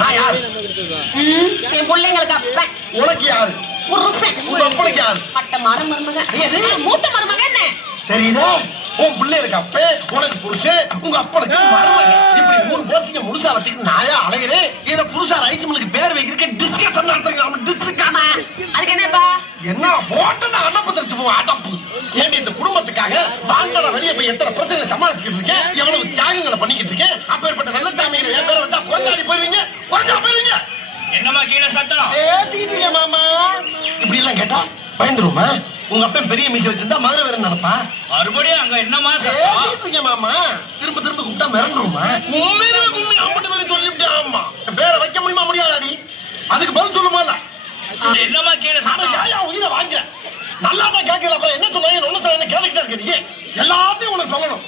நான் யாரு? என் பிள்ளைங்களுக்கு அப்பன். உனக்கு யாரு? உங்க அப்பனுக்கு யாரு? பட்டமான மருமகன். மூத்த மருமகன் என்ன தெரியுதா? உன் பிள்ளைகளுக்கு அப்ப, உனக்கு புருஷன், உங்க அப்பனுக்கு மருமகன். இப்படி 3 போஸ்டிங்க முழுசா வச்சுக்கிட்டு நாயா அழகிறேன். இத புதுசா ரைஸ் மில்லுக்கு பேர் வைக்கிறதுக்கு டிஸ்கஷன் நடத்துங்க. டிஸ்கஷன் அதுக்கு என்னப்பா? என்ன போட்டு நான் அடப்பு தெரிச்சு போவோம். அடப்பு ஏன் இந்த குடும்பத்துக்காக வாங்கட வெளியே போய் எத்தனை பிரச்சனை சமாளிச்சுக்கிட்டு இருக்கேன், எவ்வளவு தியாகங்களை பண்ணிக்கிட்டு இருக்கேன். அப்பேற்பட்ட வெள்ளச்சாமிகளை என் பேரை வச்சா குறைஞ்சாடி போயிருவீங்க. குறைஞ்சா போயிருவீங்க. என்னமா கீழே சத்தம்? ஏத்திக்கிட்டீங்க மாமா. இப்படி எல்லாம் கேட்டா பயந்துருமா? உங்க அப்பன் பெரிய மீசை வச்சிருந்தா மதுரை வேற நடப்பா. மறுபடியும் அங்க என்னமா சத்தம்? ஏத்திக்கிட்டீங்க மாமா. திரும்ப திரும்ப கூப்பிட்டா மிரண்டுருமா? உண்மையிலே கும்மி அப்படி மாதிரி சொல்லிவிட்டேன். ஆமா, பேரை வைக்க முடியுமா? முடியாதாடி? அதுக்கு பதில் சொல்லுமா? என்னமா கீழே சத்தம்? உயிரை வாங்க நல்லா தான் கேட்கல. அப்புறம் என்ன சொன்னாங்க? ஒண்ணு தான் கேட்டுக்கிட்டே இருக்க. நீ எல்லாத்தையும் உனக்கு சொல்லணும்.